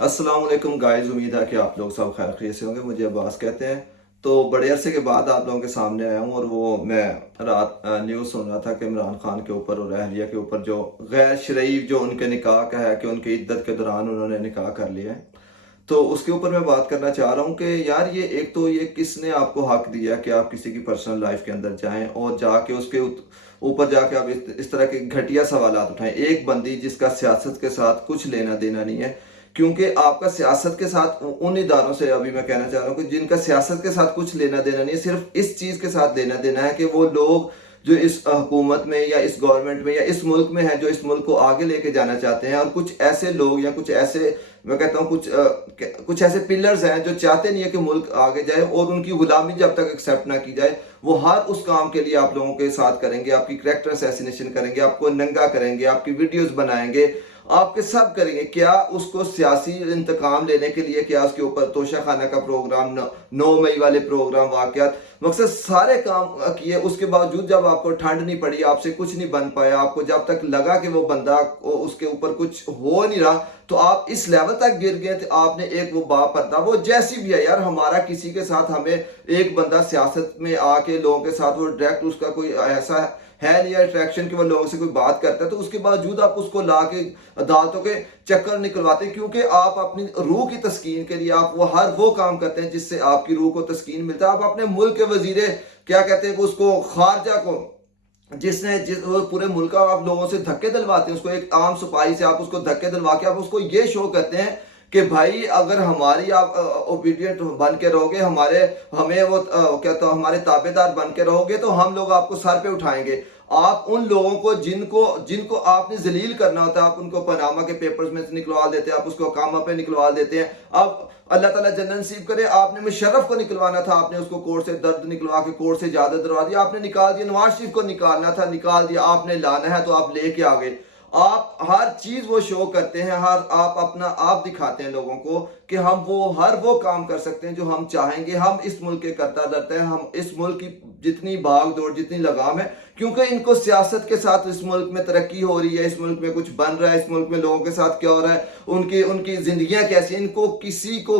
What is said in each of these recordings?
अस्सलाम वालेकुम गाइस, उम्मीद है कि आप लोग सब खैर खैरियत से होंगे। मुझे अब्बास कहते हैं। तो बड़े अरसे के बाद आप लोगों के सामने आया हूँ और वो मैं रात न्यूज़ सुन रहा था कि इमरान खान के ऊपर और अहलिया के ऊपर जो गैर शरई जो उनके निकाह का है कि उनकी इद्दत के दौरान उन्होंने निकाह कर लिया है। तो उसके ऊपर मैं बात करना चाह रहा हूँ कि यार ये एक तो ये किसने आपको हक दिया कि आप किसी की पर्सनल लाइफ के अंदर जाएं और जाके उसके ऊपर जाके आप इस तरह के घटिया सवालात उठाएं। एक बंदी जिसका सियासत के साथ कुछ लेना देना नहीं है, क्योंकि आपका सियासत के साथ उन इदारों से अभी मैं कहना चाह रहा हूँ कि जिनका सियासत के साथ कुछ लेना देना नहीं है, सिर्फ इस चीज़ के साथ लेना देना है कि वो लोग जो इस हुकूमत में या इस गवर्नमेंट में या इस मुल्क में है, जो इस मुल्क को आगे लेके जाना चाहते हैं, और कुछ ऐसे लोग या कुछ ऐसे मैं कहता हूँ कुछ ऐसे पिलर्स हैं जो चाहते नहीं है कि मुल्क आगे जाए, और उनकी गुलामी जब तक एक्सेप्ट ना की जाए वो हर उस काम के लिए आप लोगों के साथ करेंगे, आपकी करैक्टर असैसिनेशन करेंगे, आपको नंगा करेंगे, आपकी वीडियोस बनाएंगे, आपके सब करेंगे। क्या उसको सियासी इंतकाम लेने के लिए, क्या उसके ऊपर तोशा खाना का प्रोग्राम, 9 मई वाले प्रोग्राम, वाकयात, मकसद सारे काम किए, उसके बावजूद जब आपको ठंड नहीं पड़ी, आपसे कुछ नहीं बन पाया, आपको जब तक लगा कि वो बंदा उसके ऊपर कुछ हो नहीं रहा, तो आप इस लेवल तक गिर गए थे। आपने एक वो बापर्दा, वो जैसी भी है यार, हमारा किसी के साथ, हमें एक बंदा सियासत में आके लोगों के साथ वो डायरेक्ट उसका कोई ऐसा है नहीं अट्रैक्शन कि वो लोगों से कोई बात करता है, तो उसके बावजूद आप उसको ला के अदालतों के चक्कर निकलवाते हैं, क्योंकि आप अपनी रूह की तस्कीन के लिए आप वो काम करते हैं जिससे आपकी रूह को तस्कीन मिलता है। आप अपने मुल्क के वजीरे क्या कहते हैं उसको, खारजा को, जिस वो पूरे मुल्क का आप लोगों से धक्के दिलवाते हैं, उसको एक आम सिपाही से आप उसको धक्के दिलवा के आप उसको ये शो करते हैं कि भाई अगर हमारी आप ओबीडियंट बन के रहोगे, हमें वो क्या तो हमारे ताबेदार बन के रहोगे, तो हम लोग आपको सर पे उठाएंगे। आप उन लोगों को जिनको जिनको आपने जलील करना होता है, आप उनको पनामा के पेपर्स में से निकलवा देते हैं, आप उसको कामा पे निकलवा देते हैं। अब अल्लाह ताला जन्नत नसीब करे, आपने मुशर्रफ को निकलवाना था, आपने उसको कोर्ट से दर्द निकलवा के कोर्ट से इजाजत दिलवा दी, आपने निकाल दिया। नवाज शरीफ को निकालना था, निकाल दिया। आपने लाना है तो आप लेके आ गए। आप हर चीज वो शो करते हैं, हर आप अपना आप दिखाते हैं लोगों को कि हम हर वो काम कर सकते हैं जो हम चाहेंगे। हम इस मुल्क के करता धरते हैं, हम इस मुल्क की जितनी भाग दौड़, जितनी लगाम है, क्योंकि इनको सियासत के साथ इस मुल्क में तरक्की हो रही है, इस मुल्क में कुछ बन रहा है, इस मुल्क में लोगों के साथ क्या हो रहा है, उनकी उनकी जिंदगियां कैसी, इनको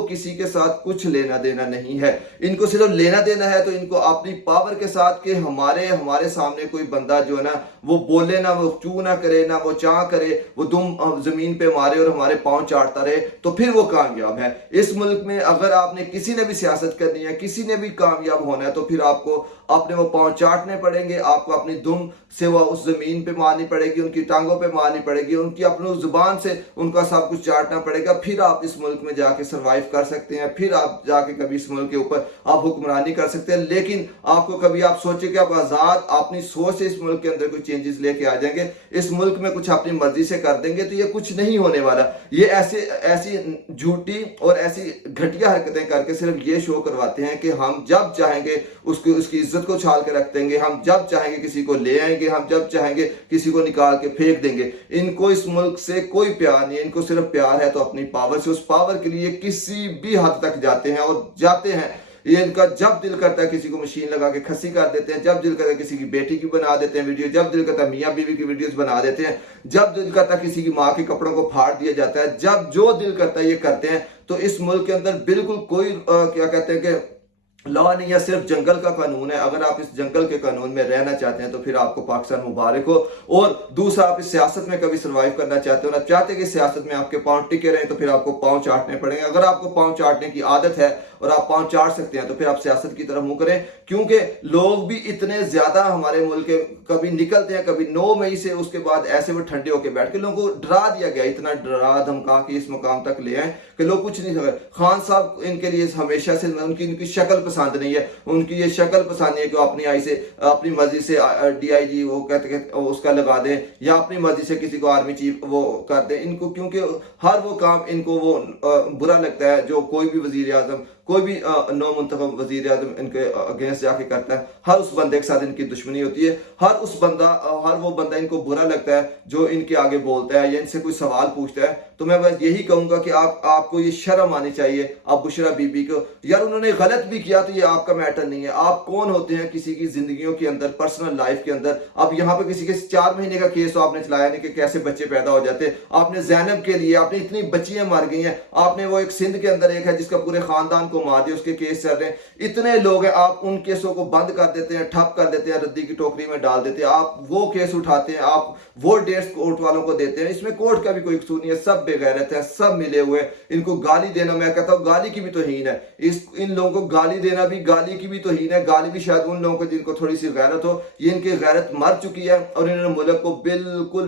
किसी के साथ कुछ लेना देना नहीं है। इनको सिर्फ लेना देना है तो इनको अपनी पावर के साथ कि हमारे सामने कोई बंदा जो है ना वो बोले ना, वो चू ना करे, ना वो चाह करे, वो दुम जमीन पे मारे और हमारे पांव चाटता रहे, तो फिर वो कामयाब है। इस मुल्क में अगर आपने किसी ने भी सियासत करनी है, किसी ने भी कामयाब होना है, तो फिर आपको अपने वो पांव चाटने पड़ेंगे, आपको अपनी दुम से वो उस जमीन पे मारनी पड़ेगी, उनकी टांगों पे मारनी पड़ेगी, उनकी अपनी जुबान से उनका सब कुछ चाटना पड़ेगा। फिर आप इस मुल्क में जाके सरवाइव कर सकते हैं, फिर आप जाके कभी इस मुल्क के ऊपर आप हुक्मरानी कर सकते हैं। लेकिन आपको कभी आप सोचे कि आप आजाद अपनी सोच से इस मुल्क के अंदर कोई चेंजेस लेके आ जाएंगे, इस मुल्क में कुछ अपनी मर्जी से कर देंगे, तो ये कुछ नहीं होने वाला। ये ऐसी झूठी और ऐसी घटिया हरकतें करके सिर्फ ये शो करवाते हैं कि हम जब चाहेंगे उसकी इज्जत को छाल के रख देंगे, हम जब चाहेंगे किसी को ले आएंगे, हम जब चाहेंगे किसी को निकाल के फेंक देंगे। इनको इस मुल्क से कोई प्यार नहीं है, इनको सिर्फ प्यार है तो अपनी पावर से। उस पावर के लिए किसी भी हद तक जाते हैं और जाते हैं। ये इनका जब दिल करता है किसी को मशीन लगा के खस्सी कर देते हैं, जब दिल करता है किसी की बेटी की बना देते हैं वीडियो, जब दिल करता है मियाँ बीवी की वीडियोस बना देते हैं, जब दिल करता है किसी की माँ के कपड़ों को फाड़ दिया जाता है, जब जो दिल करता है ये करते हैं। तो इस मुल्क के अंदर बिल्कुल कोई क्या कहते हैं कि लॉ नहीं है, सिर्फ जंगल का कानून है। अगर आप इस जंगल के कानून में रहना चाहते हैं तो फिर आपको पाकिस्तान मुबारक हो। और दूसरा, आप इस सियासत में कभी सरवाइव करना चाहते हो, ना चाहते कि सियासत में आपके पांव टिके रहें, तो फिर आपको पांव चाटने पड़ेंगे। अगर आपको पांव चाटने की आदत है और आप पांव चाट सकते हैं तो फिर आप सियासत की तरफ मुंह करें, क्योंकि लोग भी इतने ज्यादा हमारे मुल्क के कभी निकलते हैं, कभी 9 मई से उसके बाद ऐसे वो ठंडे होकर बैठ के लोगों को डरा दिया गया, इतना डरा धमका के इस मुकाम तक ले आए कि लोग कुछ नहीं समझ। खान साहब इनके लिए हमेशा से उनकी शक्ल पसंद नहीं है, उनकी ये शक्ल पसंद नहीं है कि अपनी आई से अपनी मर्जी से DIG वो कहते उसका लगा दें, या अपनी मर्जी से किसी को आर्मी चीफ वो कर दें। इनको क्योंकि हर वो काम इनको वो बुरा लगता है जो कोई भी वजीर आजम कोई भी नौ मुंतखब वजीर आज़म इनके अगेंस्ट जाके करता है, हर उस बंदे के साथ इनकी दुश्मनी होती है। हर वो बंदा इनको बुरा लगता है जो इनके आगे बोलता है या इनसे कोई सवाल पूछता है। तो मैं बस यही कहूंगा कि आपको ये शर्म आनी चाहिए आप बुशरा बीबी को, यार उन्होंने गलत भी किया तो ये आपका मैटर नहीं है। आप कौन होते हैं किसी की जिंदगियों के अंदर, पर्सनल लाइफ के अंदर? अब यहाँ पे किसी के 4 महीने का केस तो आपने चलाया नहीं कि कैसे बच्चे पैदा हो जाते। आपने ज़ैनब के लिए, आपने इतनी बच्चियां मार गई हैं, आपने वो एक सिंध के अंदर एक है जिसका पूरे खानदान को मार दिया, उसके केस चल रहे हैं, इतने लोग हैं, आप उन केसों को बंद कर देते हैं, ठप कर देते हैं, रद्दी की टोकरी में डाल देते हैं। आप वो केस उठाते हैं, आप वो डेट्स कोर्ट वालों को देते हैं। इसमें कोर्ट का भी कोई कसूर नहीं है, सब बेगैरत है, सब मिले हुए। इनको गाली देना, मैं कहता हूँ गाली की भी तौहीन है। इन लोगों को गाली देना भी गाली की भी तौहीन है। गाली भी शायद उन लोगों को जिनको थोड़ी सी गैरत हो। ये इनकी गैरत मर चुकी है और इन्होंने मुल्क को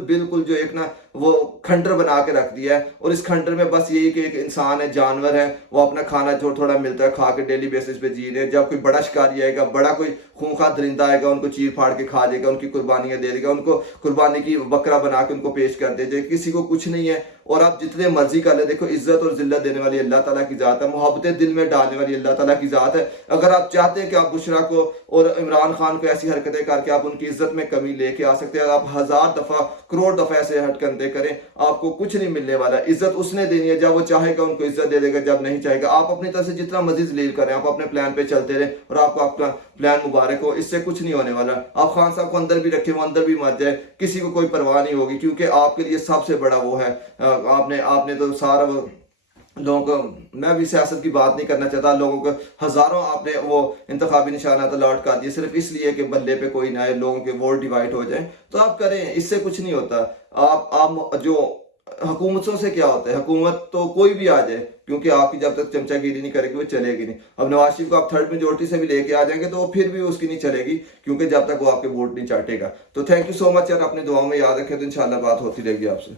बिल्कुल जो एक ना वो खंडर बना के रख दिया है। और इस खंडर में बस यही कि एक इंसान है, जानवर है, वो अपना खाना जो थोड़ा मिलता है खा के डेली बेसिस पे जी रहे। जब कोई बड़ा शिकारी आएगा, बड़ा कोई खूंखार दरिंदा आएगा, उनको चीर फाड़ के खा देगा, उनकी कुर्बानियां दे देगा, उनको कुर्बानी की बकरा बना के उनको पेश कर दे जाए। किसी को कुछ नहीं है और आप जितने मर्जी कर ले। देखो, इज्जत और जिल्लत देने वाली अल्लाह ताला की जात है, मोहब्बतें दिल में डालने वाली अल्लाह ताला की जात है। अगर आप चाहते हैं कि आप बुशरा को और इमरान खान को ऐसी हरकतें करके आप उनकी इज्जत में कमी लेके आ सकते हैं, आप 1000 दफा करोड़ दफा ऐसे हरकतें करें, आपको कुछ नहीं मिलने वाला। इज्जत उसने देनी है, जब वो चाहेगा उनको इज्जत दे देगा, जब नहीं चाहेगा। आप अपनी तरफ से जितना मर्जी जलील करें, आप अपने प्लान पे चलते रहें और आपको आपका प्लान मुबारक हो, इससे कुछ नहीं होने वाला। आप खान साहब को अंदर भी रखें, वो अंदर भी मर जाए, किसी को कोई परवाह नहीं होगी, क्योंकि आपके लिए सबसे बड़ा वो है। आपने तो सारा वो लोगों को, मैं भी सियासत की बात नहीं करना चाहता, लोगों को हजारों आपने वो इंतखाबी निशानात अलॉट कर दिए सिर्फ इसलिए कि बल्ले पे कोई ना आए, लोगों के वोट डिवाइड हो जाए। तो आप करें, इससे कुछ नहीं होता। आप जो हुकूमतों से क्या होता है, हुकूमत तो कोई भी आ जाए, क्योंकि आपकी जब तक चमचागिरी नहीं करेगी वो चलेगी नहीं। अब नवाज शरीफ को आप थर्ड मेजोरिटी से भी लेके आ जाएंगे तो वो फिर भी उसकी नहीं चलेगी, क्योंकि जब तक वो आपके वोट नहीं चाटेगा। तो थैंक यू सो मच यार, अपनी दुआओं में याद रखें, तो इंशाल्लाह बात होती रहेगी आपसे।